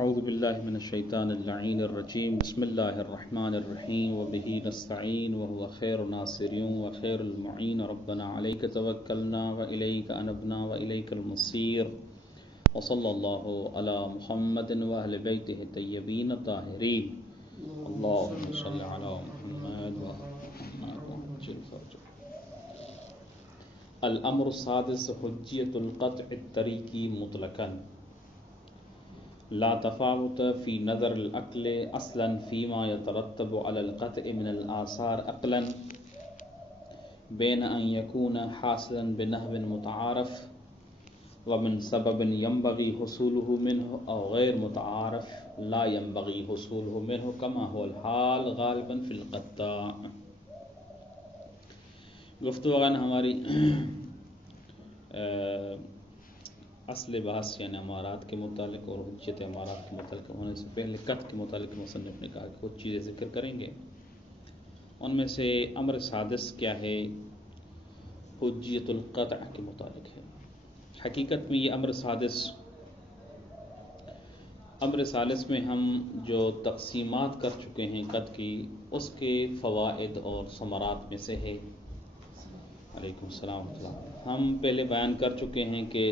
اعوذ باللہ من الشیطان اللعین الرجیم بسم اللہ الرحمن الرحیم وبہ نستعین وهو خیر الناصر وخیر المعین ربنا علیک توکلنا والیک انبنا والیک المصیر وصلی اللہ علی محمد واہل بیتہ الطیبین الطاہرین اللہم صل علی محمد الامر السادس حجیت القطع الطریقی مطلقا لا تفاوت في نظر العقل اصلا فيما يترتب على القطع من الآثار عقلا بين أن يكون حاصلا بنحو متعارف ومن سبب ينبغي حصوله منه أو غير متعارف لا ينبغي حصوله منه كما هو الحال غالبا في القطاع. گفتگو ہماری اصل بحث یعنی امارات کے متعلق اور حجیت امارات کے متعلق ہونے سے پہلے قطع کے متعلق مصنف نے کہا کہ کچھ چیزیں ذکر کریں گے. ان میں سے امر سادس کیا ہے؟ حجیت القطع کے متعلق ہے. حقیقت میں یہ امر سالس میں ہم جو تقسیمات کر چکے ہیں قطع کی، اس کے فوائد اور ثمرات میں سے ہے. علیکم السلام ورحمۃ اللہ. ہم پہلے بیان کر چکے ہیں کہ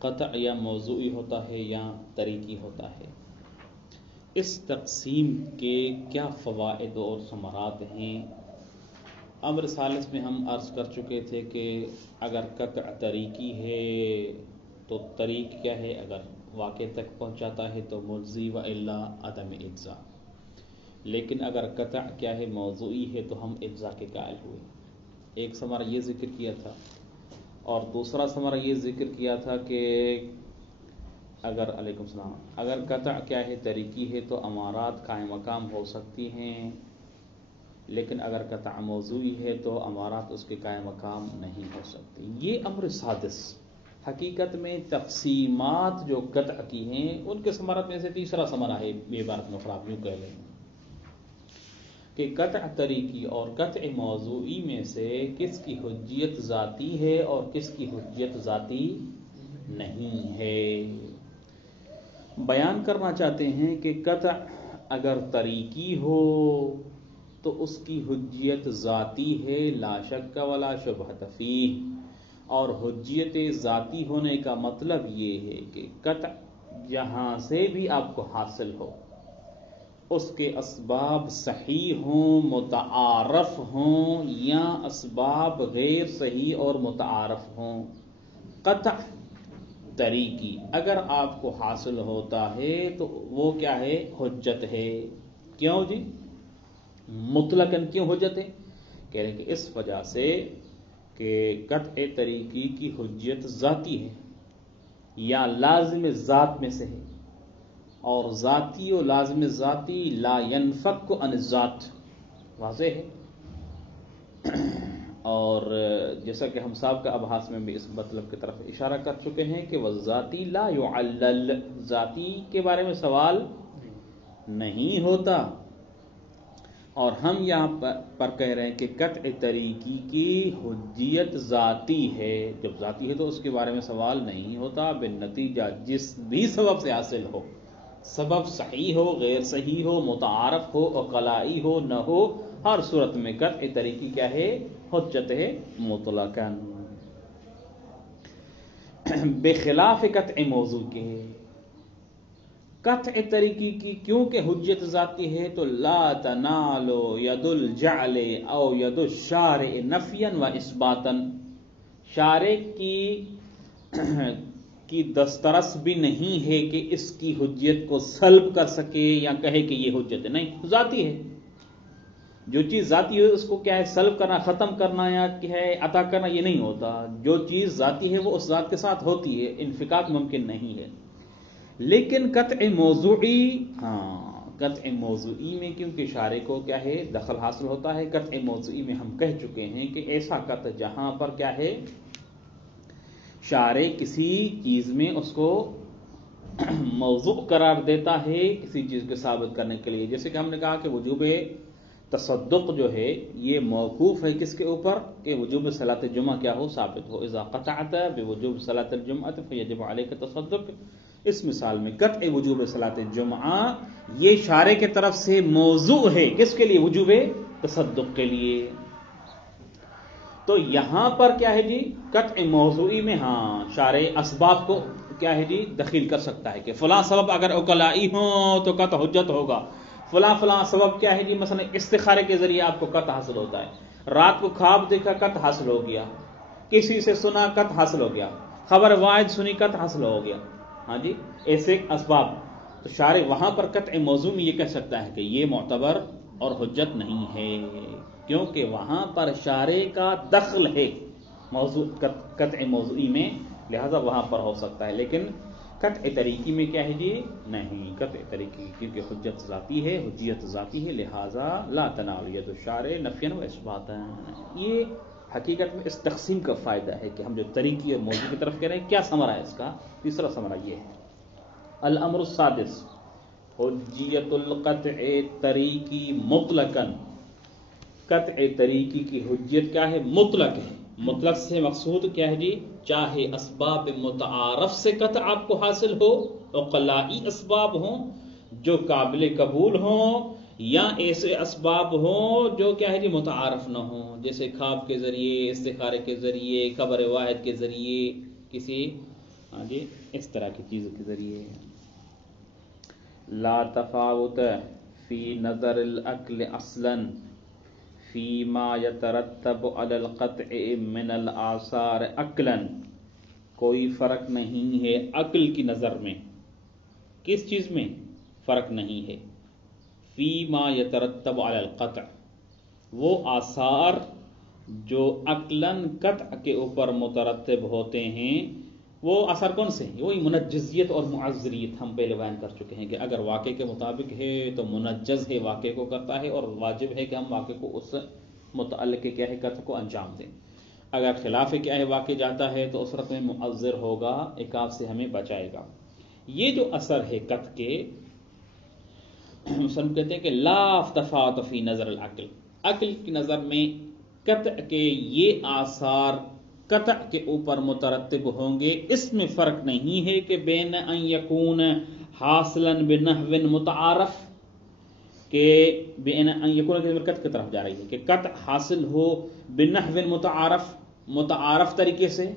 قطع یا موضوعی ہوتا ہے یا طریقی ہوتا ہے. اس تقسیم کے کیا فوائد اور ثمرات ہیں؟ امر ثالث میں ہم عرض کر چکے تھے کہ اگر قطع طریقی ہے تو طریق کیا ہے؟ اگر واقع تک پہنچاتا ہے تو ملزی و الا عدم اجزا. لیکن اگر قطع کیا ہے؟ موضوعی ہے تو ہم اجزا کے قائل ہوئے. ایک ثمرہ یہ ذکر کیا تھا اور دوسرا ثمرہ یہ ذکر کیا تھا کہ علیکم السلام، اگر قطع کیا ہے؟ طریقی ہے تو امارات قائم مقام ہو سکتی ہیں، لیکن اگر قطع موضوعی ہے تو امارات اس کے قائم مقام نہیں ہو سکتی. یہ امر سادس. حقیقت میں تقسیمات جو قطع کی ہیں ان کے ثمرات میں سے تیسرا ثمرہ ہے. یہ بات مفراد یوں کہہ لیں کہ قطع طریقی اور قطع موضوعی میں سے کس کی حجیت ذاتی ہے اور کس کی حجیت ذاتی نہیں ہے. بیان کرنا چاہتے ہیں کہ قطع اگر طریقی ہو تو اس کی حجیت ذاتی ہے، لا شک ولا شبہۃ فیہ. اور حجیت ذاتی ہونے کا مطلب یہ ہے کہ قطع جہاں سے بھی آپ کو حاصل ہو اس کے اسباب صحیح ہوں، متعارف ہوں، یا اسباب غیر صحیح اور متعارف ہوں. قطع طریقی اگر آپ کو حاصل ہوتا ہے تو وہ کیا ہے؟ حجت ہے. کیوں جی؟ مطلقاً کیوں حجت ہے؟ کہہ رہے ہیں کہ اس وجہ سے کہ قطع طریقی کی حجیت ذاتی ہے یا لازم ذات میں سے ہے، اور ذاتی و لازم ذاتی لا ينفك عن الذات. واضح ہے. اور جیسا کہ ہم سابقہ ابحاث میں بھی اس مطلب کی طرف اشارہ کر چکے ہیں کہ والذاتی لا يعلل، ذاتی کے بارے میں سوال نہیں ہوتا. اور ہم یہاں پر کہہ رہے ہیں کہ قطع طریقی کی حجیت ذاتی ہے. جب ذاتی ہے تو اس کے بارے میں سوال نہیں ہوتا. بالنتیجہ جس بھی سبب سے حاصل ہو، سبب صحیح ہو، غیر صحیح ہو، متعارف ہو، عقلائی ہو، نہ ہو، ہر صورت میں قطع طریقی کیا ہے؟ حجت ہے مطلقاً. بخلاف قطع موضوع کے. قطع طریقی کی کیونکہ حجت ذاتی ہے تو لا تنال ید الجعل او ید الشارع نفیا و اثباتا. شارع کی دسترس بھی نہیں ہے کہ اس کی حجیت کو سلب کر سکے یا کہے کہ یہ حجت ہے. نہیں، ذاتی ہے. جو چیز ذاتی ہے اس کو کیا ہے؟ سلب کرنا، ختم کرنا یا کیا ہے؟ عطا کرنا یہ نہیں ہوتا. جو چیز ذاتی ہے وہ اس ذات کے ساتھ ہوتی ہے، انفکاک ممکن نہیں ہے. لیکن قطع موضوعی، قطع موضوعی میں کیونکہ شارع کو کیا ہے؟ دخل حاصل ہوتا ہے. قطع موضوعی میں ہم کہہ چکے ہیں کہ ایسا قطع جہاں پر کیا ہے؟ شارع کسی چیز میں اس کو موضوع قرار دیتا ہے کسی چیز کو ثابت کرنے کے لیے. جیسے کہ ہم نے کہا کہ وجوب تصدق جو ہے یہ موقوف ہے کس کے اوپر کہ وجوب صلاۃ الجمعہ کیا ہو ثابت ہو. اذا قطعت بوجوب صلاۃ الجمعہ فیجب علیک تصدق. اس مثال میں قطع وجوب صلاۃ الجمعہ یہ شارع کی طرف سے موضوع ہے کس کے لیے؟ وجوب تصدق کے لیے. تو یہاں پر کیا ہے جی قطع موضوعی میں ہاں شارع اسباب کو کیا ہے جی دخیل کر سکتا ہے کہ فلاں سبب اگر عقلائی ہوں تو قطع حجت ہوگا. فلاں سبب کیا ہے جی مثلا استخارے کے ذریعے آپ کو قطع حاصل ہوتا ہے. رات کو خواب دیکھا قطع حاصل ہو گیا. کسی سے سنا قطع حاصل ہو گیا. خبر واحد سنی قطع حاصل ہو گیا. ہاں جی ایسے اسباب. تو شارع وہاں پر قطع موضوع میں یہ کہہ سکتا ہے کہ یہ معتبر اور حجت نہیں ہے کیونکہ وہاں پر شارع کا دخل ہے موضوع قطع موضوعی میں، لہذا وہاں پر ہو سکتا ہے. لیکن قطع طریقی میں کیا ہے جی نہیں. قطع طریقی کیونکہ حجت ذاتی ہے، حجیت ذاتی ہے، لہذا لا تنال ید الشارع نفیا و اثباتا. یہ حقیقت میں اس تقسیم کا فائدہ ہے کہ ہم جو طریقی اور موضوع کی طرف کہہ رہے ہیں کیا ثمرہ ہے اس کا. تیسرا ثمرہ یہ ہے الامر السادس حجیت القطع طریقی مطلقاً. قطع طریقی کی حجیت کیا ہے؟ مطلق ہے. مطلق سے مقصود کیا ہے جی چاہے اسباب متعارف سے قطع آپ کو حاصل ہو، عقلائی اسباب ہوں جو قابل قبول ہوں، یا ایسے اسباب ہوں جو کیا ہے جی متعارف نہ ہوں، جیسے خواب کے ذریعے، استخارے کے ذریعے، خبر واحد کے ذریعے، کسی ہاں جی اس طرح کی چیزوں کے ذریعے. لا تفاوت فی نظر العقل اصلا فیما یترتب علی القطع من الآثار عقلا. کوئی فرق نہیں ہے عقل کی نظر میں. کس چیز میں فرق نہیں ہے؟ فیما یترتب علی القطع، وہ آثار جو عقلاً قطع کے اوپر مترتب ہوتے ہیں. وہ اثر کون سے ہیں؟ وہی منجزیت اور معذریت ہم پہلے بیان کر چکے ہیں کہ اگر واقع کے مطابق ہے تو منجز ہے، واقع کو کرتا ہے، اور واجب ہے کہ ہم واقع کو اس متعلق کیا ہے قطع کو انجام دیں. اگر خلاف کیا ہے واقع جاتا ہے تو اس صورت میں معذر ہوگا، عقاب سے ہمیں بچائے گا. یہ جو اثر ہے قطع کے مسلم کہتے ہیں کہ لا تفاوت فی نظر العقل، عقل کی نظر میں قطع کے یہ آثار قطع کے اوپر مترتب ہوں گے. اس میں فرق نہیں ہے کہ بین ان یکون حاصلا بنحو متعارف، کہ بین ان یکون کے قطع کی طرف جا رہی ہے کہ قطع حاصل ہو بنحو متعارف، متعارف طریقے سے،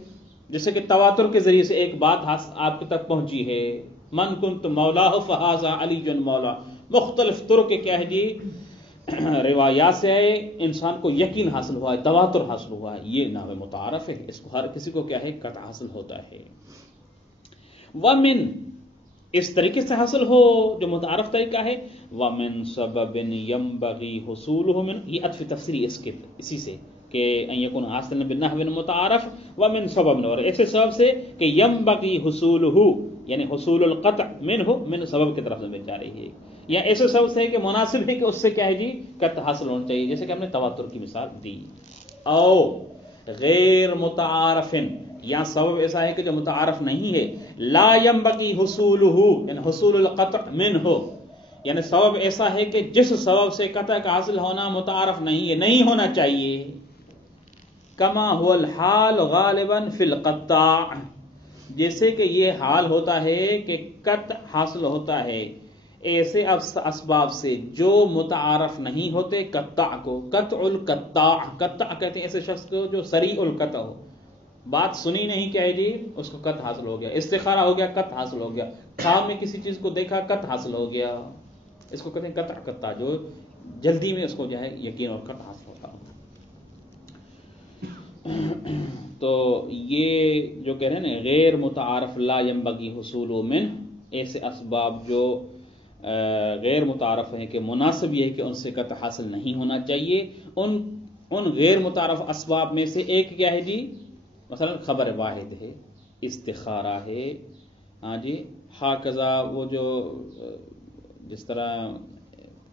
جیسے کہ تواتر کے ذریعے سے ایک بات آپ کی تک پہنچی ہے من کنت مولاہ فہذا علی مولا. مختلف طرق کے کیا ہے جی روایات سے انسان کو یقین حاصل ہوا ہے، تواتر حاصل ہوا ہے، یہ نحو متعارف ہے. اس کو ہر کسی کو کیا ہے قطع حاصل ہوتا ہے. ومن اس طریقے سے حاصل ہو جو متعارف طریقہ ہے. ومن سبب ينبغي حصوله من، یہ عطف تفسیری اس کے اسی سے کہ ان یکون حاصلا بنحو متعارف. ومن سبب، اور ایسے سبب سے کہ ينبغي حصوله یعنی حصول القطع منه، من سبب کی طرف سے جا رہی ہے، یا ایسے سبب سے کہ مناسب ہے کہ اس سے کیا ہے جی قطع حاصل ہونا چاہیے، جیسے کہ ہم نے تواتر کی مثال دی. او غیر متعارف، یا سبب ایسا ہے کہ جو متعارف نہیں ہے. لا ينبغي حصوله یعنی حصول القطع منه، یعنی سبب ایسا ہے کہ جس سبب سے قطع کا حاصل ہونا متعارف نہیں ہے، نہیں ہونا چاہیے. کما هو الحال غالبا فی القطاع، جیسے کہ یہ حال ہوتا ہے کہ قطع حاصل ہوتا ہے ایسے اسباب سے جو متعارف نہیں ہوتے قطع کو. قطع القطاع، قطع کہتے ہیں ایسے شخص کو جو سریع القطع ہو، بات سنی نہیں کیا ہے جی اس کو قطع حاصل ہو گیا. استخارہ ہو گیا قطع حاصل ہو گیا. خواب میں کسی چیز کو دیکھا قطع حاصل ہو گیا. اس کو کہتے ہیں قطع قطع، جو جلدی میں اس کو جو ہے یقین اور قطع حاصل ہوتا. تو یہ جو کہہ رہے ہیں نا غیر متعارف لا ينبغي حصول من، ایسے اسباب جو غیر متعارف ہیں کہ مناسب یہ ہے کہ ان سے قطع حاصل نہیں ہونا چاہیے. ان غیر متعارف اسباب میں سے ایک کیا ہے جی مثلا خبر واحد ہے، استخارہ ہے، ہاں جی ہاکذا. وہ جو جس طرح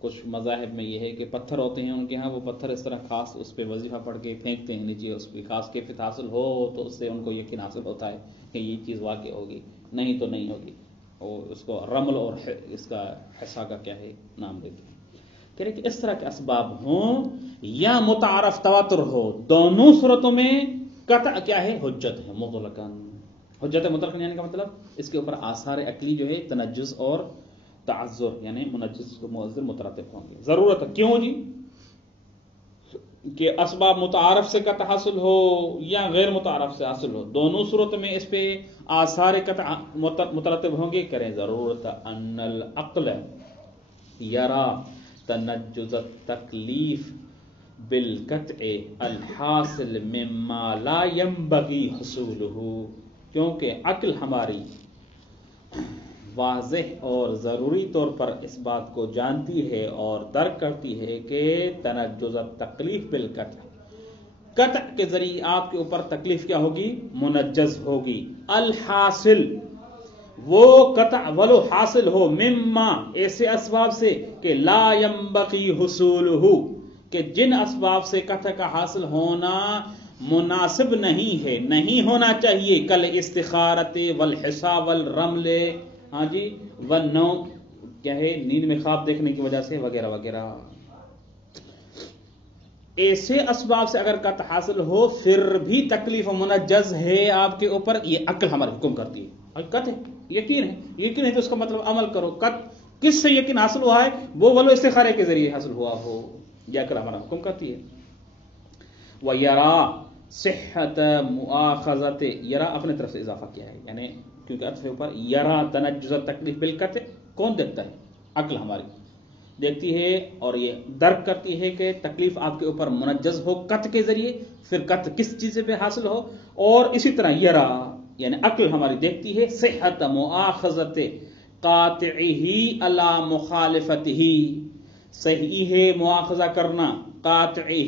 کچھ مذاہب میں یہ ہے کہ پتھر ہوتے ہیں ان کے ہاں، وہ پتھر اس طرح خاص اس پہ وظیفہ پڑھ کے پھینکتے ہیں نیچے، اس کی خاص کیفیت حاصل ہو تو اس سے ان کو یقین حاصل ہوتا ہے کہ یہ چیز واقع ہوگی، نہیں تو نہیں ہوگی. اور اس کو رمل اور اس کا حصہ کا کیا ہے نام دیتے ہیں. کہہ رہے کہ اس طرح کے اسباب ہوں یا متعارف تواتر ہو، دونوں صورتوں میں قطع کیا ہے؟ حجت ہے مطلقاً. حجت مطلقاً یعنی کا مطلب اس کے اوپر آثار عقلی جو ہے تنجز اور تعذر یعنی منجز کو مؤثر مترتب ہوں گے. ضرورت ہے کیوں جی؟ کہ اسباب متعارف سے قطع حاصل ہو یا غیر متعارف سے حاصل ہو، دونوں صورت میں اس پہ آثار قطع مترتب ہوں گے. کریں ضرورت ان العقل یرا تنجز التکلیف بالقطع الحاصل مما لا ينبغي حصوله، کیونکہ عقل ہماری واضح اور ضروری طور پر اس بات کو جانتی ہے اور درک کرتی ہے کہ تنجز التکلیف بالقطع، قطع کے ذریعے آپ کے اوپر تکلیف کیا ہوگی؟ منجز ہوگی. الحاصل وہ قطع ولو حاصل ہو مما ایسے اسباب سے کہ لا ينبغي حصوله، کہ جن اسباب سے قطع کا حاصل ہونا مناسب نہیں ہے، نہیں ہونا چاہیے. کل استخارت والحصا والرمل، ہاں جی، والنوم کیا ہے؟ نیند میں خواب دیکھنے کی وجہ سے وغیرہ وغیرہ. ایسے اسباب سے اگر قطع حاصل ہو پھر بھی تکلیف منجز ہے آپ کے اوپر، یہ عقل ہمارا حکم کرتی ہے. حقیقت ہے، یقین ہے، یقین ہے تو اس کا مطلب عمل کرو. کس سے یقین حاصل ہوا ہے؟ وہ ولو استخارے کے ذریعے حاصل ہوا ہو، یہ عقل ہمارا حکم کرتی ہے. وَيَرَا صحت مؤاخذت، یرا اپنے طرف سے اضافہ کیا ہے یعنی کیونکہ عطف اوپر. یرا تنجز التکلیف بالقطع کون دیکھتا ہے؟ عقل ہماری دیکھتی ہے اور یہ درک کرتی ہے کہ تکلیف آپ کے اوپر منجز ہو قطع کے ذریعے، پھر قطع کس چیز پہ حاصل ہو. اور اسی طرح یرا یعنی عقل ہماری دیکھتی ہے صحت مؤاخذت قاطعہ علی مخالفتہ، صحیح ہے مؤاخذہ کرنا قاطعہ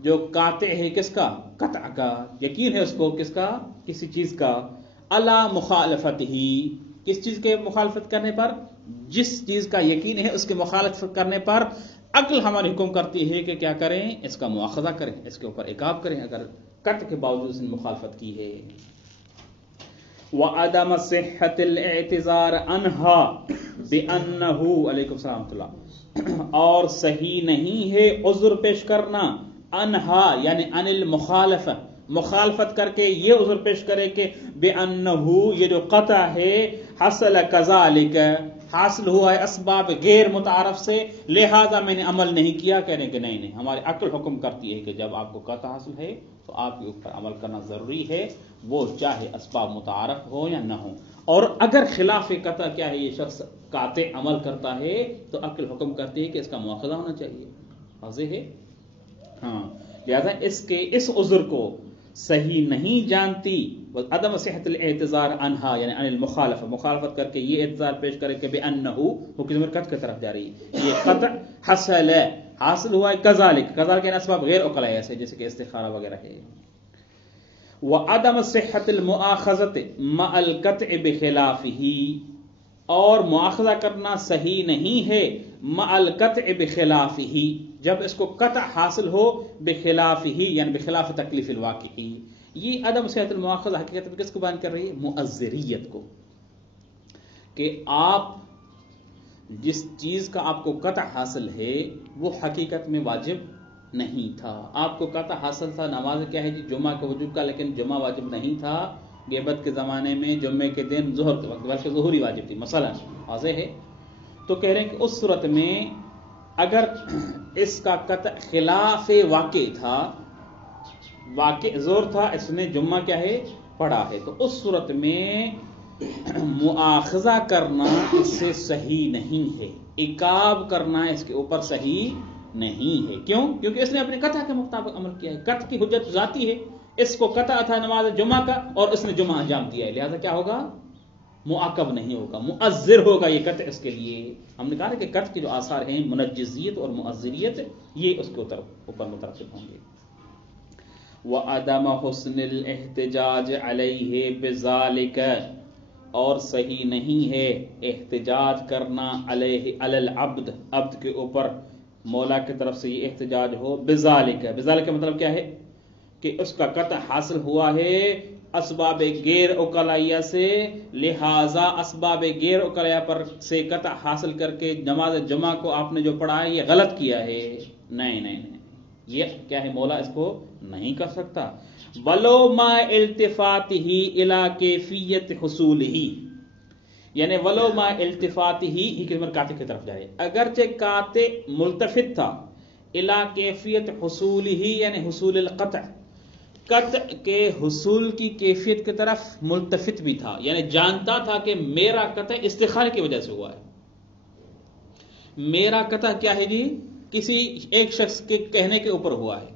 جو قاطع ہے کس کا؟ قطع کا، یقین ہے اس کو کس کا؟ کسی چیز کا. علی مخالفتہ، کس چیز کے مخالفت کرنے پر؟ جس چیز کا یقین ہے اس کے مخالفت کرنے پر عقل ہماری حکم کرتی ہے کہ کیا کریں؟ اس کا مؤاخذہ کریں، اس کے اوپر عقاب کریں اگر قطع کے باوجود اس نے مخالفت کی ہے. وعدم صحت الاعتذار عنها بانه، علیکم السلام ورحمۃ اللہ، اور صحیح نہیں ہے عذر پیش کرنا انہا یعنی ان المخالف، مخالفت کر کے یہ عذر پیش کرے کہ بانہ یہ جو قطع ہے حصل کذالک حاصل ہوا ہے اسباب غیر متعارف سے لہذا میں نے عمل نہیں کیا. کہنے کہ نہیں، ہماری عقل حکم کرتی ہے کہ جب آپ کو قطع حاصل ہے تو آپ کے اوپر عمل کرنا ضروری ہے، وہ چاہے اسباب متعارف ہو یا نہ ہو. اور اگر خلاف قطع کیا ہے یہ شخص قاطع عمل کرتا ہے تو عقل حکم کرتی ہے کہ اس کا مواخذہ ہونا چاہیے. واضح ہے؟ ہاں، لہذا اس عذر کو صحیح نہیں جانتی. عدم صحت الاعتذار عنہا یعنی عن المخالفہ، مخالفت کر کے یہ اعتذار پیش کرے کہ بانہ وہ کس قطع کی طرف جا رہی ہے، یہ قطع حاصل ہوا ہے کذالک یعنی اسباب غیر عقلا ایسے جیسے کہ استخارہ وغیرہ ہے. وعدم صحت المؤاخذۃ مع القطع بخلافہ، اور مؤاخذہ کرنا صحیح نہیں ہے مع القطع بخلافہ جب اس کو قطع حاصل ہو بخلافہ یعنی بخلاف تکلیف الواقعی. یہ عدم صحت المؤاخذہ حقیقت میں کس کو بیان کر رہی ہے؟ مؤذریت کو، کہ آپ جس چیز کا آپ کو قطع حاصل ہے وہ حقیقت میں واجب نہیں تھا. آپ کو قطع حاصل تھا نماز کیا ہے جی جمعہ کے وجوب کا، لیکن جمعہ واجب نہیں تھا. غیبت کے زمانے میں جمعے کے دن ظہر کے وقت بلکہ ظہر ہی واجب تھی مثلا. واضح ہے؟ تو کہہ رہے ہیں کہ اس صورت میں اگر اس کا قطع خلاف واقع تھا، واقع زور تھا، اس نے جمعہ کیا ہے پڑھا ہے، تو اس صورت میں مؤاخذہ کرنا اس سے صحیح نہیں ہے، عقاب کرنا اس کے اوپر صحیح نہیں ہے. کیوں؟ کیونکہ اس نے اپنے قطع کے مطابق عمل کیا ہے. قطع کی حجت ذاتی ہے، اس کو قطع تھا نماز جمعہ کا اور اس نے جمعہ انجام دیا ہے، لہذا کیا ہوگا؟ معاقب نہیں ہوگا، مؤذر ہوگا یہ قطع اس کے لیے. ہم نے کہا کہ قطع کے جو آثار ہیں منجزیت اور مؤذریت یہ اس کے اوپر مترتب ہوں گے. وعدم حسن الاحتجاج علیہ بذالک، اور صحیح نہیں ہے احتجاج کرنا علیہ علی العبد، عبد کے اوپر مولا کی طرف سے یہ احتجاج ہو بذالک. بذالک کا مطلب کیا ہے؟ کہ اس کا قطع حاصل ہوا ہے اسباب غیر عقلیہ سے، لہذا اسباب غیر عقلیہ پر سے قطع حاصل کر کے نماز جمعہ کو آپ نے جو پڑھا ہے یہ غلط کیا ہے. نہیں، یہ کیا ہے، مولا اس کو نہیں کر سکتا. ولو ما التفاتہ الی کیفیت حصولہ، یعنی ولو ما التفاتہ ہی کلمہ قاطع کی طرف جائے، اگرچہ قاطع ملتفت تھا الی کیفیت حصولہ یعنی حصول القطع، قطع کے حصول کی کیفیت کی طرف ملتفت بھی تھا، یعنی جانتا تھا کہ میرا قطع استخارے کی وجہ سے ہوا ہے. میرا قطع کیا ہے جی، کسی ایک شخص کے کہنے کے اوپر ہوا ہے.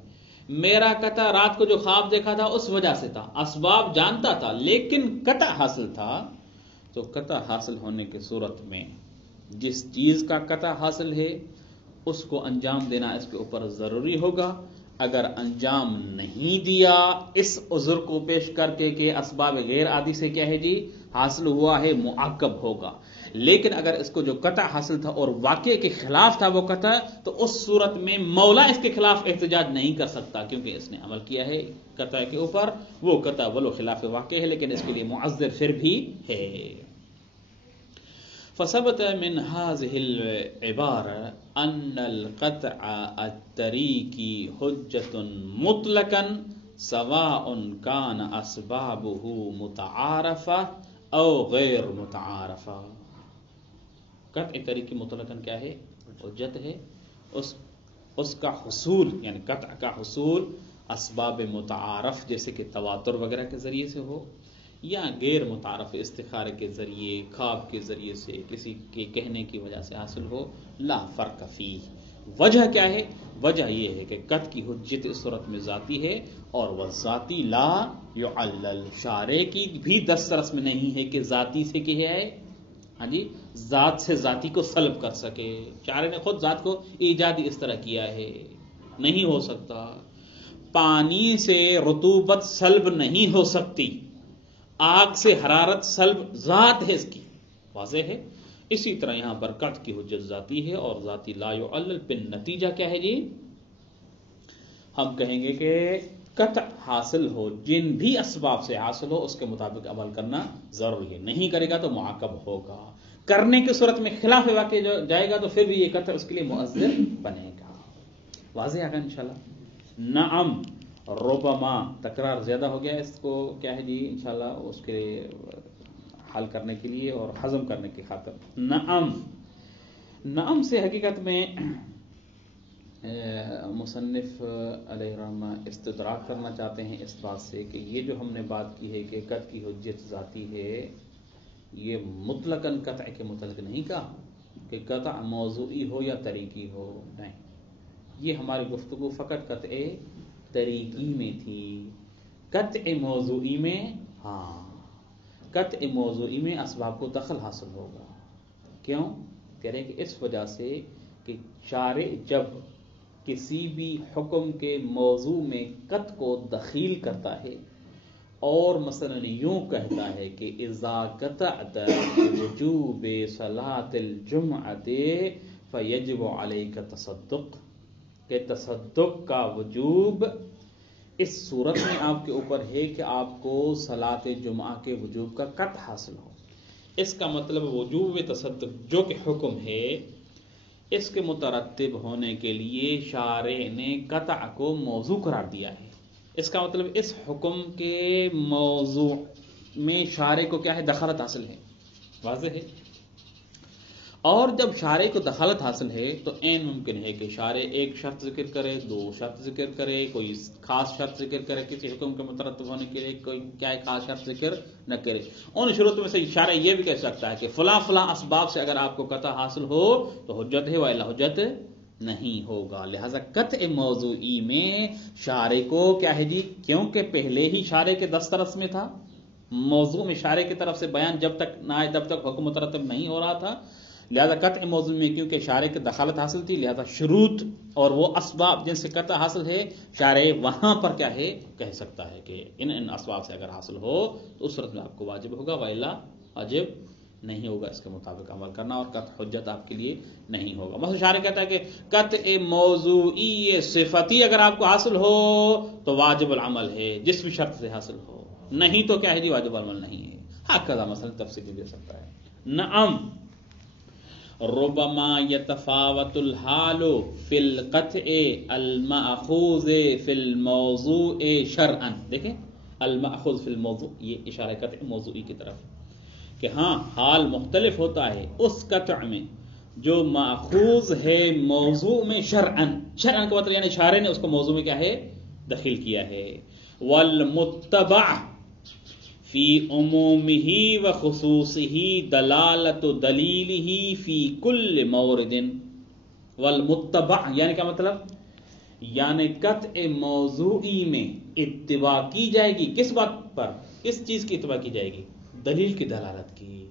میرا قطع رات کو جو خواب دیکھا تھا اس وجہ سے تھا. اسباب جانتا تھا لیکن قطع حاصل تھا. تو قطع حاصل ہونے کی صورت میں جس چیز کا قطع حاصل ہے اس کو انجام دینا اس کے اوپر ضروری ہوگا. اگر انجام نہیں دیا اس عذر کو پیش کر کے کہ اسباب غیر عادی سے کیا ہے جی حاصل ہوا ہے، معاقب ہوگا. لیکن اگر اس کو جو قطع حاصل تھا اور واقعے کے خلاف تھا وہ قطع، تو اس صورت میں مولا اس کے خلاف احتجاج نہیں کر سکتا، کیونکہ اس نے عمل کیا ہے قطع کے اوپر. وہ قطع ولو خلاف واقع ہے لیکن اس کے لیے معذر پھر بھی ہے. فثبت من هذه العبارة أن القطع الطريقي حجة مطلقا سواء كان أسبابه متعارفة أو غير متعارفة. قطع طریقی مطلقاً کیا ہے؟ حجت ہے. اس کا حصول یعنی قطع کا حصول اسباب متعارف جیسے کہ تواتر وغیرہ کے ذریعے سے ہو یا غیر متعارف استخارے کے ذریعے، خواب کے ذریعے سے، کسی کے کہنے کی وجہ سے حاصل ہو، لا فرق فیہ. وجہ کیا ہے؟ وجہ یہ ہے کہ قطع کی حجت اس صورت میں ذاتی ہے اور وہ ذاتی لا یعلل. شارع کی بھی دسترس میں نہیں ہے کہ ذاتی سے کیا ہے، ہاں جی، ذات سے ذاتی کو سلب کر سکے. شارع نے خود ذات کو ایجادی اس طرح کیا ہے، نہیں ہو سکتا. پانی سے رطوبت سلب نہیں ہو سکتی، آگ سے حرارت سلب ذات ہے اس کی، واضح ہے. اسی طرح یہاں پر قطع کی حجت ذاتی ہے اور ذاتی لا یعلل. پن نتیجہ کیا ہے جی؟ ہم کہیں گے کہ قطع حاصل ہو جن بھی اسباب سے حاصل ہو اس کے مطابق عمل کرنا ضروری ہے. نہیں کرے گا تو معاقب ہوگا. کرنے کی صورت میں خلاف واقع جائے گا تو پھر بھی یہ قطع اس کے لیے مؤثر بنے گا. واضح آگا انشاءاللہ. نعم ربما تکرار زیادہ ہو گیا، اس کو کیا ہے جی انشاءاللہ اس کے حل کرنے کے لیے اور ہضم کرنے کی خاطر. نعم سے حقیقت میں مصنف علیہ رحمہ استدراک کرنا چاہتے ہیں اس بات سے کہ یہ جو ہم نے بات کی ہے کہ قطع کی حجت ذاتی ہے، یہ مطلقاً قطع کے متعلق نہیں کہا کہ قطع موضوعی ہو یا طریقی ہو. نہیں، یہ ہماری گفتگو فقط قطع طریقی میں تھی. قطع موضوعی میں قطع موضوعی میں اسباب کو دخل حاصل ہوگا. کیوں؟ کہہ رہے ہیں کہ اس وجہ سے کہ شارع جب کسی بھی حکم کے موضوع میں قطع کو دخیل کرتا ہے اور مثلا یوں کہتا ہے کہ اذا قطعت وجوب صلاۃ الجمعۃ فیجب علیک تصدق، کہ تصدق کا وجوب اس صورت میں آپ کے اوپر ہے کہ آپ کو صلاۃ جمعہ کے وجوب کا قطع حاصل ہو. اس کا مطلب وجوب تصدق جو کہ حکم ہے، اس کے مترتب ہونے کے لیے شارع نے قطع کو موضوع قرار دیا ہے. اس کا مطلب اس حکم کے موضوع میں شارع کو کیا ہے، دخالت حاصل ہے. واضح ہے. اور جب شارع کو دخالت حاصل ہے تو عین ممکن ہے کہ شارع ایک شرط ذکر کرے، دو شرط ذکر کرے، کوئی خاص شرط ذکر کرے کسی حکم کے مترتب ہونے کے لیے، کوئی کیا خاص شرط ذکر نہ کرے. ان شروط میں سے شارع یہ بھی کہہ سکتا ہے کہ فلاں فلاں اسباب سے اگر آپ کو قطع حاصل ہو تو حجت ہے، والا حجت نہیں ہوگا. لہذا قطع موضوعی میں شارع کو کیا ہے جی، کیونکہ پہلے ہی شارع کے دسترس میں تھا، موضوع میں شارع کی طرف سے بیان جب تک نہ آئے جب تک حکم مترتب نہیں ہو رہا تھا. لہذا قطع موضوع میں کیونکہ شارع کی دخالت حاصل تھی، لہذا شروط اور وہ اسباب جن سے قطع حاصل ہے شارع وہاں پر کیا ہے کہہ سکتا ہے کہ ان اسباب سے اگر حاصل ہو تو اس صورت میں آپ کو واجب ہوگا، والا واجب نہیں ہوگا. اس کے مطابق عمل کرنا اور قطع حجت آپ کے لیے نہیں ہوگا. مثلا شارع کہتا ہے کہ قطع موضوعی صفتی اگر آپ کو حاصل ہو تو واجب العمل ہے، جس بھی شرط سے حاصل ہو. نہیں تو کیا ہے جی واجب العمل نہیں ہے. ہاکذا مثلا تفصیل دے سکتا ہے. نعم ربما يتفاوت الحال في القطع المأخوذ في الموضوع شرعا. دیکھیں المأخوذ في الموضوع یہ اشارہ قطع موضوعی کی طرف کہ ہاں حال مختلف ہوتا ہے اس قطع میں جو ماخوذ ہے موضوع میں شرعن. شرعن کا مطلب یعنی شارع نے اس کو موضوع میں کیا ہے دخل کیا ہے. والمتبع فی عمومہ و خصوصہ دلالت دلیلہ فی کل مورد. والمتبع یعنی کیا مطلب؟ یعنی قطع موضوعی میں اتباع کی جائے گی. کس بات پر؟ کس چیز کی اتباع کی جائے گی؟ دلیل کی دلالت کی.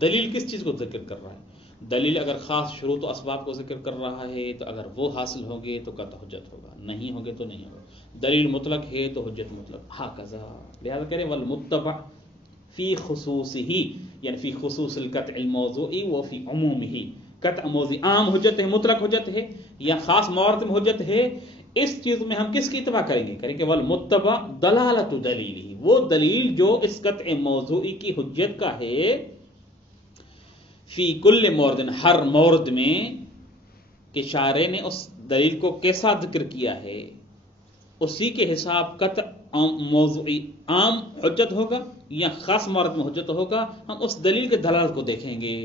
دلیل کس چیز کو ذکر کر رہا ہے؟ دلیل اگر خاص شروط و اسباب کو ذکر کر رہا ہے تو اگر وہ حاصل ہوں گے تو قطع حجت ہوگا, نہیں ہوں گے تو نہیں ہوگا. دلیل مطلق ہے تو حجت مطلق. ہاکذا لہذا کریں والمتبع فی خصوصہ یعنی فی خصوص القطع الموضوعی و فی عمومہ. قطع موضوعی عام حجت ہے, مطلق حجت ہے یا خاص موارد میں حجت ہے. اس چیز میں ہم کس کی اتباع کریں گے؟ کریں گے والمتبع دلالت دلیلہ, وہ دلیل جو اس قطع موضوعی کی حجت کا ہے فی کل مورد ہر مورد میں کہ شارع نے اس دلیل کو کیسا ذکر کیا ہے اسی کے حساب قطع موضوعی عام حجت ہوگا یا خاص مورد میں حجت ہوگا. ہم اس دلیل کے دلالت کو دیکھیں گے.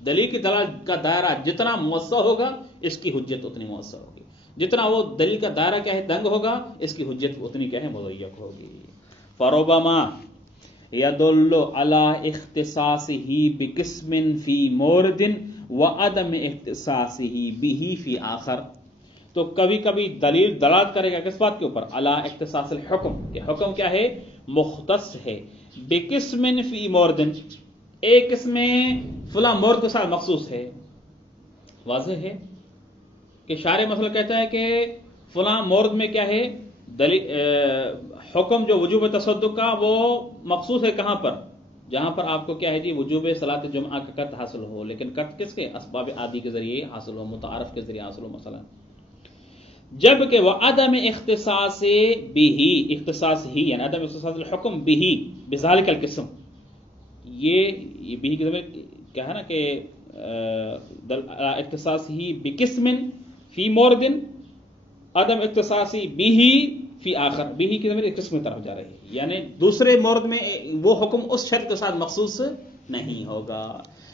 دلیل کی دلالت کا دائرہ جتنا موسع ہوگا اس کی حجت اتنی موسع ہوگی, جتنا وہ دلیل کا دائرہ کیا ہے دنگ ہوگا اس کی حجت اتنی کیا ہے مضیق ہوگی. فربما یدل علی اختصاصہ بقسم فی مورد وعدم اختصاصہ بہ فی آخر. تو کبھی کبھی دلیل دلالت کرے گا کس بات کے اوپر؟ علی اختصاص الحکم, کہ حکم کیا ہے مختص ہے بقسم فی مورد, ایک قسم فلاں مورد کے ساتھ مخصوص ہے. واضح ہے کہ شارع مثلا کہتا ہے کہ فلاں مورد میں کیا ہے حکم جو وجوب تصدق کا وہ مخصوص ہے کہاں پر؟ جہاں پر آپ کو کیا ہے جی وجوب صلاۃ جمعہ کا قط حاصل ہو, لیکن قط کس کے؟ اسباب عادی کے ذریعے حاصل ہو, متعارف کے ذریعے حاصل ہو مثلا. جبکہ وعدم اختصاص بہ, اختصاص ہی یعنی عدم اختصاص الحکم بہ بذالک القسم, یہ بہ کی ضمیر کیا ہے نا کہ اختصاص ہی بقسم فی مورد عدم اختصاصی بہ فی آخر. بہ کی ضمیر قسم کی طرف جا رہی ہے, یعنی دوسرے مورد میں وہ حکم اس شرط کے ساتھ مخصوص نہیں ہوگا.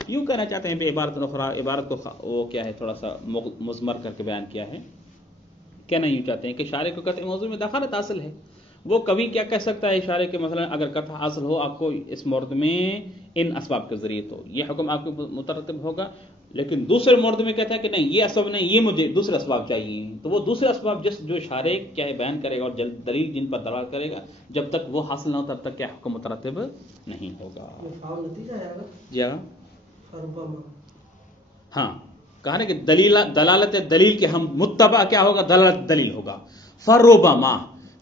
یوں کہنا چاہتے ہیں عبارت اخرى, عبارت کو وہ کیا ہے تھوڑا سا مضمر کر کے بیان کیا ہے. کہنا یوں چاہتے ہیں کہ شارع کو قطع موضوع میں دخالت حاصل ہے. وہ کبھی کیا کہہ سکتا ہے شارع کے مثلا اگر قطع حاصل ہو آپ کو اس مورد میں ان اسباب کے ذریعے تو یہ حکم آپ کو مترتب ہوگا, لیکن دوسرے مورد میں کہتا ہے کہ نہیں یہ اسباب نہیں, یہ مجھے دوسرے اسباب چاہیے. تو وہ دوسرے اسباب جو شارع کیا ہے بیان کرے گا اور دلیل جن پر دلالت کرے گا جب تک وہ حاصل نہ ہو تب تک کیا حکم مترتب نہیں ہوگا. جی ہاں کہا نا کہ دلالت دلیل کے ہم متبع کیا ہوگا دلالت دلیل ہوگا. فربما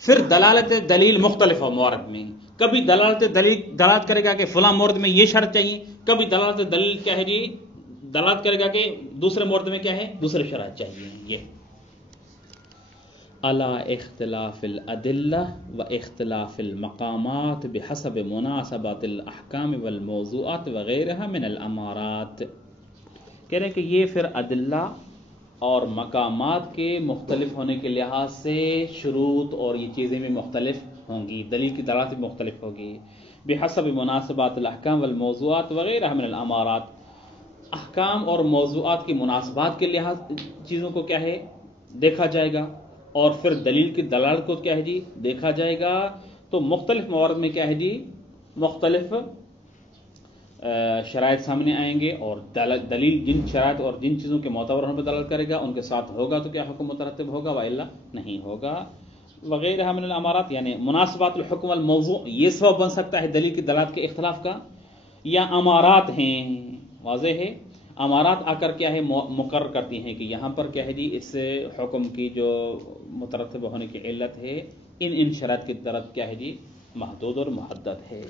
پھر دلالت دلیل مختلف ہو مورد میں, کبھی دلالت دلیل دلالت کرے گا کہ فلاں مورد میں یہ شرط چاہیے, کبھی دلالت دلیل کیا ہے جی دلالت کرے گا کہ دوسرے مورد میں کیا ہے دوسرے شرائط چاہیے. یہ علی اختلاف الادلہ و اختلاف المقامات بحسب مناسبات الاحکام والموضوعات وغیرہ من الامارات. کہہ رہے ہیں کہ یہ پھر ادلہ اور مقامات کے مختلف ہونے کے لحاظ سے شروط اور یہ چیزیں بھی مختلف ہوں گی, دلیل کی دلالت بھی مختلف ہوگی. بحسب مناسبات الاحکام والموضوعات وغیرہ من الامارات, احکام اور موضوعات کی مناسبات کے لحاظ چیزوں کو کیا ہے دیکھا جائے گا, اور پھر دلیل کی دلالت کو کیا ہے جی دیکھا جائے گا. تو مختلف موارد میں کیا ہے جی مختلف شرائط سامنے آئیں گے, اور دلیل جن شرائط اور جن چیزوں کے معتبر ہونے پر دلالت کرے گا ان کے ساتھ ہوگا تو کیا حکم مترتب ہوگا, والا نہیں ہوگا. وغیرہ من الامارات یعنی مناسبات الحکم والموضوع یہ سبب بن سکتا ہے دلیل کی دلالت کے اختلاف کا, یا امارات ہیں. واضح ہے امارات آ کر کیا ہے مقرر کرتی ہیں کہ یہاں پر کیا ہے جی اس حکم کی جو مترتب ہونے کی علت ہے ان شرائط کی طرف کیا ہے جی محدود اور محدد ہے.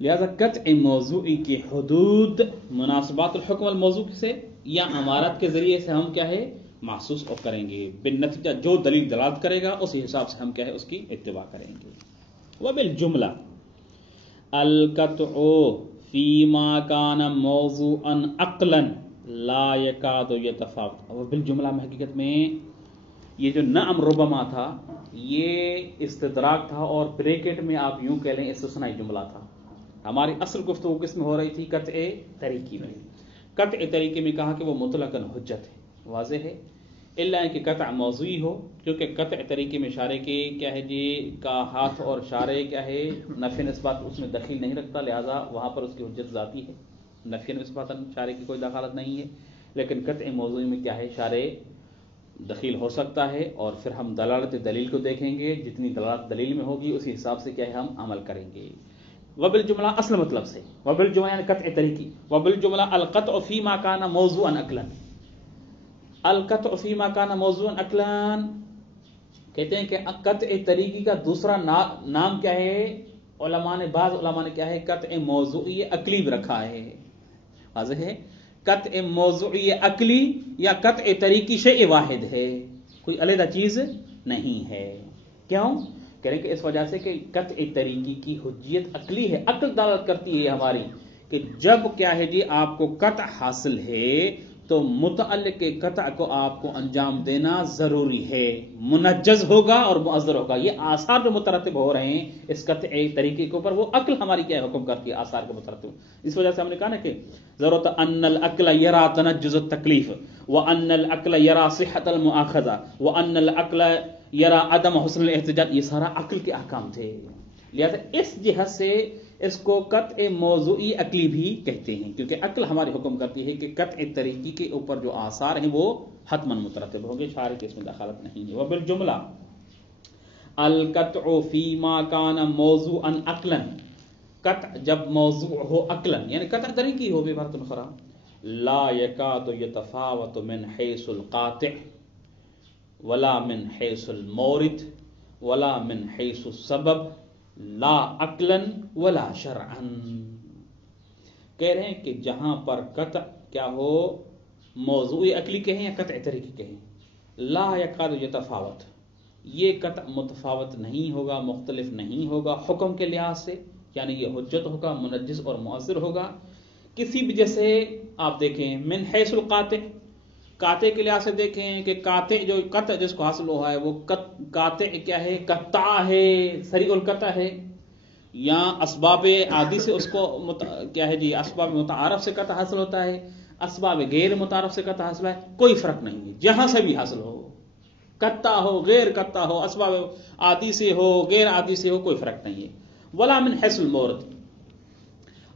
لہذا قطع موضوعی کی حدود مناسبات الحکم والموضوع سے یا امارات کے ذریعے سے ہم کیا ہے محسوس اور کریں گے، بالنتیجہ جو دلیل دلالت کرے گا اسی حساب سے ہم کیا ہے اس کی اتباع کریں گے. وبالجملہ القطع فيما كان موضوعا عقلا لا يكاد يتفاوت. اور بالجملہ میں حقیقت میں یہ جو نعم ربما تھا یہ استدراک تھا اور بریکٹ میں آپ یوں کہہ لیں استثنائی جملہ تھا. ہماری اصل گفتگو کس میں ہو رہی تھی؟ قطع طریقی میں. قطع طریقے میں کہا کہ وہ مطلقاً حجت ہے، واضح ہے، الا کہ قطع موضوعی ہو، کیونکہ قطع طریقے میں شارع کے کیا ہے جی کا ہاتھ اور شارع کیا ہے نفی نسبت اس میں دخل نہیں رکھتا، لہذا وہاں پر اس کی حجت ذاتی ہے، نفی نسبت شارع کی کوئی دخالت نہیں ہے. لیکن قطع موضوعی میں کیا ہے شارع دخیل ہو سکتا ہے، اور پھر ہم دلالت دلیل کو دیکھیں گے، جتنی دلالت دلیل میں ہوگی اسی حساب سے کیا ہے ہم عمل کریں گے. وبالجملہ اصل مطلب سے وبالجملہ یعنی قطع طریقی. وبالجملہ القطع فيما كان موضوعا عقلا. القطع فيما كان موضوعا عقلا کہتے ہیں کہ قطع طریقی کا دوسرا نام کیا ہے؟ علماء نے، بعض علماء نے کیا ہے قطع موضوعی عقلی بھی رکھا ہے. واضح ہے، قطع موضوعی عقلی یا قطع طریقی شیء واحد ہے، کوئی علیحدہ چیز نہیں ہے. کیوں؟ کہہ رہے ہیں کہ اس وجہ سے کہ قطع طریقی کی حجیت عقلی ہے، عقل دلالت کرتی ہے ہماری کہ جب کیا ہے جی آپ کو قطع حاصل ہے تو متعلق قطع کو آپ کو انجام دینا ضروری ہے، منجز ہوگا اور مؤثر ہوگا. یہ آثار جو مترتب ہو رہے ہیں اس قطع طریقے کے اوپر وہ عقل ہماری کیا حکم کرتی ہے آثار کے مترتب. اس وجہ سے ہم نے کہا نا کہ ضرورت ان العقل یرا تنجز التکلیف وان العقل یرا صحت المؤاخذہ وان العقل یرا عدم حسن الاحتجاج، یہ سارا عقل کے احکام تھے. لہذا اس جہت سے اس کو قطع موضوعی عقلی بھی کہتے ہیں، کیونکہ عقل ہماری حکم کرتی ہے کہ قطع طریقی کے اوپر جو آثار ہیں وہ حتماً مترتب ہوں گے، شارع کی اس میں دخالت نہیں ہے. وبالجملہ القطع فيما كان موضوعا عقلا، قطع جب موضوع ہو عقلا یعنی قطع طریقی ہو بعبارت اخرى، لا يكاد يتفاوت من حيث القاطع ولا من حيث المورد ولا من حيث السبب لا عقلا ولا شرعا. کہہ رہے ہیں کہ جہاں پر قطع کیا ہو موضوعی عقلی کہیں یا قطع طریقی کہیں، لا یکاد یتفاوت، یہ قطع متفاوت نہیں ہوگا، مختلف نہیں ہوگا حکم کے لحاظ سے، یعنی یہ حجت ہوگا، منجز اور مؤثر ہوگا کسی بھی. جیسے آپ دیکھیں من حیث القاطع، قاطع کے لحاظ سے دیکھیں کہ قاطع جو قطع جس کو حاصل ہوا ہے وہ قاطع کیا ہے؟ قطع ہے، سریع القطع ہے، یا اسباب عادی سے اس کو کیا ہے جی اسباب متعارف سے قطع حاصل ہوتا ہے، اسباب غیر متعارف سے قطع حاصل ہے، کوئی فرق نہیں ہے، جہاں سے بھی حاصل ہو، قطع ہو غیر قطع ہو، اسباب عادی سے ہو غیر عادی سے ہو، کوئی فرق نہیں ہے. ولا من حیث المورد،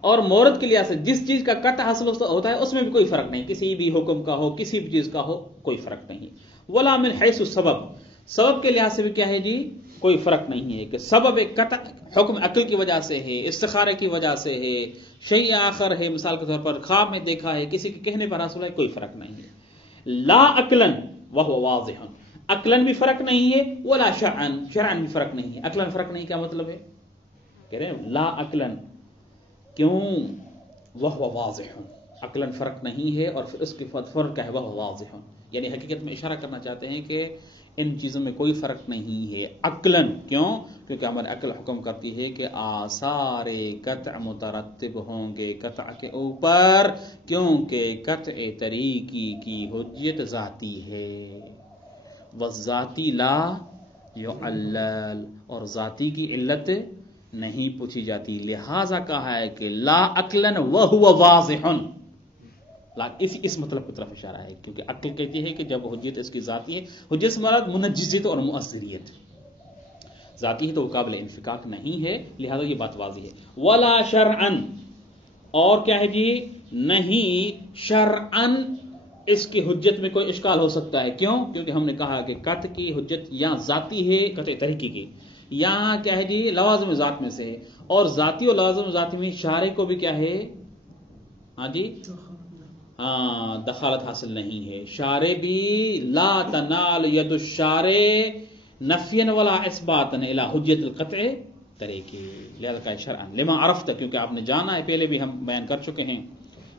اور مورد کے لحاظ سے جس چیز کا قطع حاصل ہوتا ہے اس میں بھی کوئی فرق نہیں، کسی بھی حکم کا ہو کسی بھی چیز کا ہو کوئی فرق نہیں. ولا من حیث السبب، سبب کے لحاظ سے بھی کیا ہے جی کوئی فرق نہیں ہے کہ سبب ایک قطع حکم عقل کی وجہ سے ہے، استخارے کی وجہ سے ہے، شیء آخر ہے، مثال کے طور پر خواب میں دیکھا ہے، کسی کے کہنے پر حاصل ہے، کوئی فرق نہیں ہے. لا عقلا وهو واضح، عقلا بھی فرق نہیں ہے، ولا شرعا، شرعا بھی فرق نہیں ہے. عقلا فرق نہیں کیا مطلب ہے؟ کہہ رہے ہیں لا عقلا، کیوں؟ وهو واضح، عقلا فرق نہیں ہے اور پھر اس کے فرق کیا ہے؟ وهو واضح، یعنی حقیقت میں اشارہ کرنا چاہتے ہیں کہ ان چیزوں میں کوئی فرق نہیں ہے عقلاً. کیوں؟ کیونکہ ہماری عقل حکم کرتی ہے کہ آثار قطع مترتب ہوں گے قطع کے اوپر، کیونکہ قطع طریقی کی حجت ذاتی ہے، والذاتی لا يعلل، اور ذاتی کی علت نہیں پوچھی جاتی. لہذا کہا ہے کہ لا عقلاً وهو واضح، اس مطلب کی طرف اشارہ ہے، کیونکہ عقل کہتی ہے کہ جب حجت اس کی ذاتی ہے، حجت سے مراد منجزیت اور مؤثریت، ذاتی ہے تو وہ قابل انفکاک نہیں ہے، لہذا یہ بات واضح ہے. ولا شرعا، اور کیا ہے جی نہیں شرعا اس کی حجت میں کوئی اشکال ہو سکتا ہے. کیوں؟ کیونکہ ہم نے کہا کہ قطع کی حجت یا ذاتی ہے قطع طریقی کی، یہاں کیا ہے جی لوازم ذات میں سے، اور ذاتی اور لوازم ذاتی میں شارع کو بھی کیا ہے ہاں جی دخالت حاصل نہیں ہے. شارع بھی لا تنال ید الشارع نفیا ولا اثباتا الی حجت القطع طریقی، لہذا کا شرعا لما عرفت، کیونکہ آپ نے جانا ہے، پہلے بھی ہم بیان کر چکے ہیں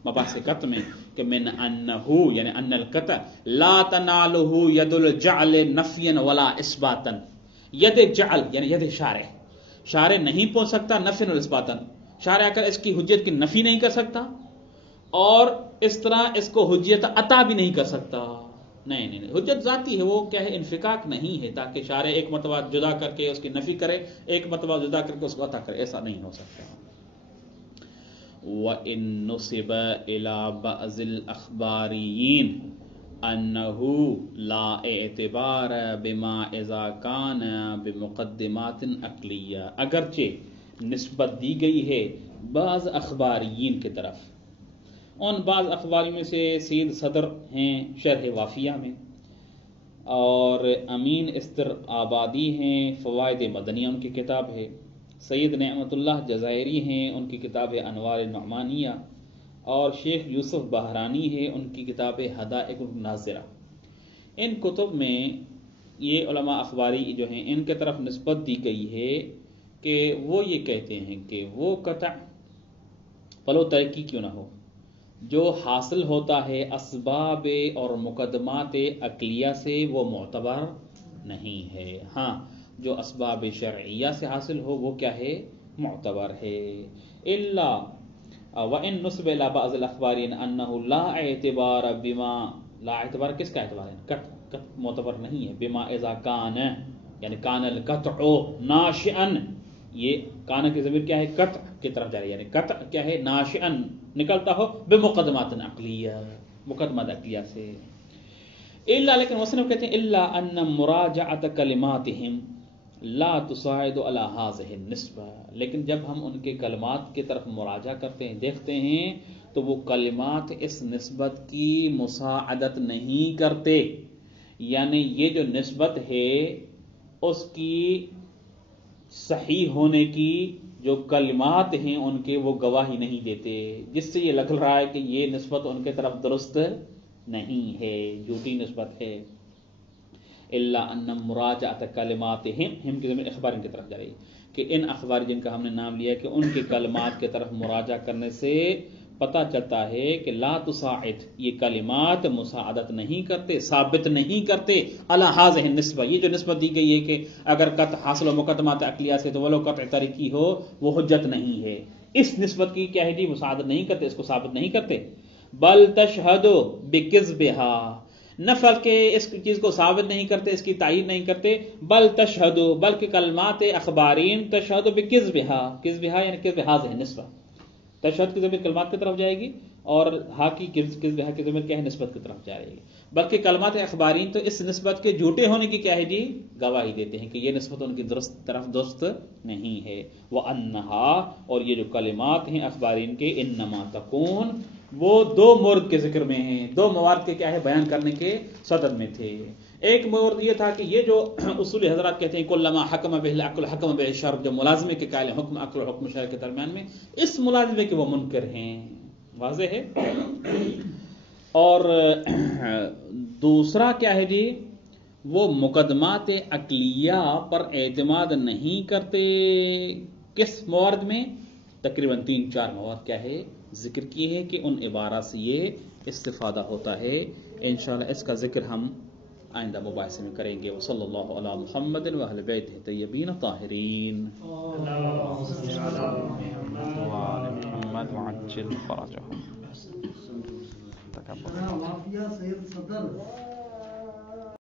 مباحث قطع میں کہ من انہو یعنی ان القطع لا تنالہ ید الجعل نفیا ولا اثباتا، ید جعل یعنی ید شارع نہیں پہنچ سکتا نفیا ولا اثباتا، شارع آ کر اس کی حجیت کی نفی نہیں کر سکتا اور اس طرح اس کو حجیت عطا بھی نہیں کر سکتا. نہیں حجت ذاتی ہے، وہ کیا ہے انفکاک نہیں ہے تاکہ شارع ایک مرتبہ جدا کر کے اس کی نفی کرے، ایک مرتبہ جدا کر کے اس کو عطا کرے، ایسا نہیں ہو سکتا. وَإِن نُصِبَ إِلَى بَعْضِ الْأَخْبَارِيِّينَ أَنَّهُ لَا اعْتِبَارَ بِمَا إِذَا كَانَ بِمُقَدِّمَاتٍ عَقْلِيَّةٍ، اگرچہ نسبت دی گئی ہے بعض اخباریین کی طرف، ان بعض اخباریوں میں سے سید صدر ہیں شرح وافیہ میں، اور امین استر آبادی ہیں فوائد مدنیہ ان کی کتاب ہے، سید نعمت اللہ جزائری ہیں ان کی کتاب ہے انوار نعمانیہ، اور شیخ یوسف بحرانی ہے ان کی کتاب ہے حدائق الناظرہ. ان کتب میں یہ علماء اخباری جو ہیں ان کے طرف نسبت دی گئی ہے کہ وہ یہ کہتے ہیں کہ وہ قطع فلو ترقی کیوں نہ ہو جو حاصل ہوتا ہے اسباب اور مقدمات عقلیہ سے وہ معتبر نہیں ہے. ہاں جو اسباب شرعیہ سے حاصل ہو وہ کیا ہے معتبر ہے. الا وان نسب الى بعض الاخبارین انه لا اعتبار بما، لا اعتبار کس کا اعتبار ہے؟ قطع معتبر نہیں ہے. بما اذا کان یعنی کان القطع ناشئا، یہ کان کی ضمیر کیا ہے قطع کی طرف جا رہی ہے، یعنی قطع کیا ہے ناشئا نکلتا ہو بمقدمات عقلیہ، مقدمات عقلیہ سے. الا لیکن مصنف کہتے ہیں الا ان مراجعۃ کلماتہم لا تساعد علی هذه النسبہ، لیکن جب ہم ان کے کلمات کی طرف مراجعہ کرتے ہیں دیکھتے ہیں تو وہ کلمات اس نسبت کی مساعدت نہیں کرتے، یعنی یہ جو نسبت ہے اس کی صحیح ہونے کی جو کلمات ہیں ان کے وہ گواہی نہیں دیتے، جس سے یہ لگ رہا ہے کہ یہ نسبت ان کے طرف درست نہیں ہے، جھوٹی نسبت ہے. الا ان مراجعۃ کلماتہم، ہم کی ضمیر اخبار کی طرف جا رہی ہے کہ ان اخبار جن کا ہم نے نام لیا کہ ان کے کلمات کی طرف مراجعہ کرنے سے پتہ چلتا ہے کہ لا تساعد، یہ کلمات مساعدت نہیں کرتے، ثابت نہیں کرتے علی هذه النسبہ، یہ جو نسبت دی گئی ہے کہ اگر قطع حاصل ہو مقدمات عقلیہ سے تو ولو قطع طریقی ہو وہ حجت نہیں ہے. اس نسبت کی کیا ہے جی مساعدت نہیں کرتے، اس کو ثابت نہیں کرتے. بل تشہد بکذبها، نفل کے اس چیز کو ثابت نہیں کرتے، اس کی تائید نہیں کرتے. بل تشہد، بلکہ کلمات اخبارین تشہد بکذبها، کذبها یعنی کذب هذه النسبہ، تشہد کی ضمیر کلمات کی طرف جائے گی اور ہا کی کذبها کی ضمیر کیا ہے نسبت کی طرف جائے گی. بلکہ کلمات اخبارین تو اس نسبت کے جھوٹے ہونے کی کیا ہے جی گواہی دیتے ہیں کہ یہ نسبت ان کی طرف درست نہیں ہے. وَأَنَّهَا، اور یہ جو کلمات ہیں اخبارین کے انما تکون، وہ دو مورد کے ذکر میں ہیں، دو موارد کے کیا ہے بیان کرنے کے صدد میں تھے. ایک مورد یہ تھا کہ یہ جو اصولی حضرات کہتے ہیں کلما حکم به العقل حکم به الشرع، جو ملازمے کے قائل ہیں حکم عقل اور حکم شرع کے درمیان میں، اس ملازمے کے وہ منکر ہیں، واضح ہے. اور دوسرا کیا ہے جی وہ مقدمات عقلیہ پر اعتماد نہیں کرتے. کس موارد میں؟ تقریباً 3-4 مواد کیا ہے ذکر کیے ہیں کہ ان عبارات سے یہ استفادہ ہوتا ہے. انشاءاللہ اس کا ذکر ہم آئندہ مباحثے میں کریں گے. وصلی اللہ علی محمد و اہل بیتہ الطیبین الطاہرین. محمد وعجل فرجهم. تکبر.